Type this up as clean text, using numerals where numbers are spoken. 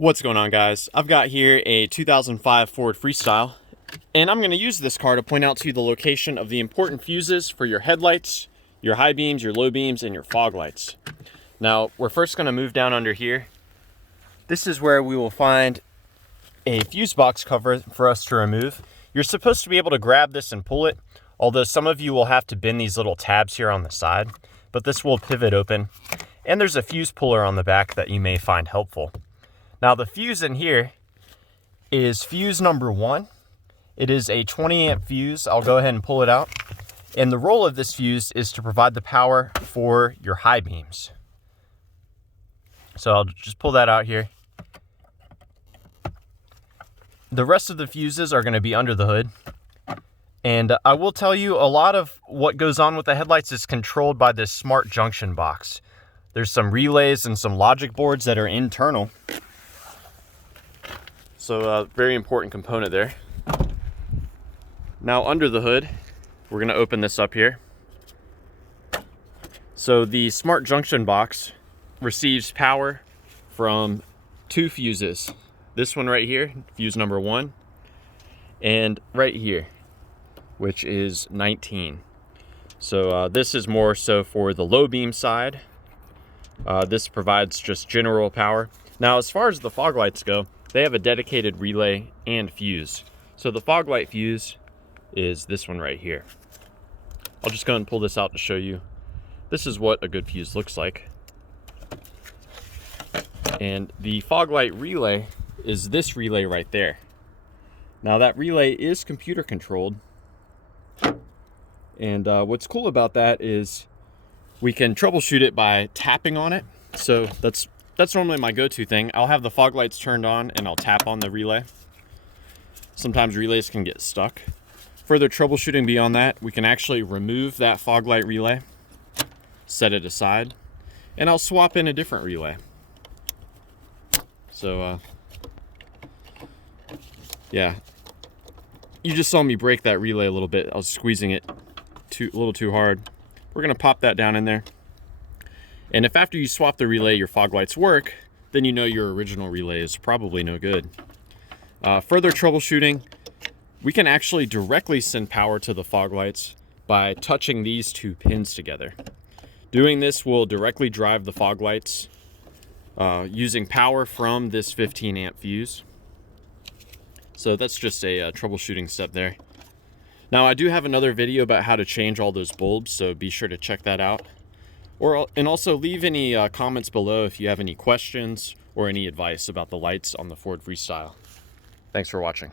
What's going on, guys? I've got here a 2005 Ford Freestyle, and I'm going to use this car to point out to you the location of the important fuses for your headlights, your high beams, your low beams, and your fog lights. Now, we're first going to move down under here. This is where we will find a fuse box cover for us to remove. You're supposed to be able to grab this and pull it, although some of you will have to bend these little tabs here on the side, but this will pivot open. And there's a fuse puller on the back that you may find helpful. Now the fuse in here is fuse number 1. It is a 20 amp fuse. I'll go ahead and pull it out. And the role of this fuse is to provide the power for your high beams. So I'll just pull that out here. The rest of the fuses are going to be under the hood. And I will tell you, a lot of what goes on with the headlights is controlled by this smart junction box. There's some relays and some logic boards that are internal. So a very important component there. Now under the hood, we're going to open this up here. So the smart junction box receives power from 2 fuses. This one right here, fuse number 1, and right here, which is 19. So this is more so for the low beam side. This provides just general power. Now as far as the fog lights go, they have a dedicated relay and fuse. So the fog light fuse is this one right here. I'll just go and pull this out to show you. This is what a good fuse looks like. And the fog light relay is this relay right there. Now that relay is computer controlled. And what's cool about that is we can troubleshoot it by tapping on it. So that's normally my go-to thing. I'll have the fog lights turned on and I'll tap on the relay. Sometimes relays can get stuck. Further troubleshooting beyond that, we can actually remove that fog light relay, set it aside, and I'll swap in a different relay. So, yeah. You just saw me break that relay a little bit. I was squeezing it a little too hard. We're gonna pop that down in there. And if after you swap the relay your fog lights work, then you know your original relay is probably no good. Further troubleshooting, we can actually directly send power to the fog lights by touching these 2 pins together. Doing this will directly drive the fog lights using power from this 15 amp fuse. So that's just a troubleshooting step there. Now I do have another video about how to change all those bulbs, so be sure to check that out. And also leave any comments below if you have any questions or any advice about the lights on the Ford Freestyle. Thanks for watching.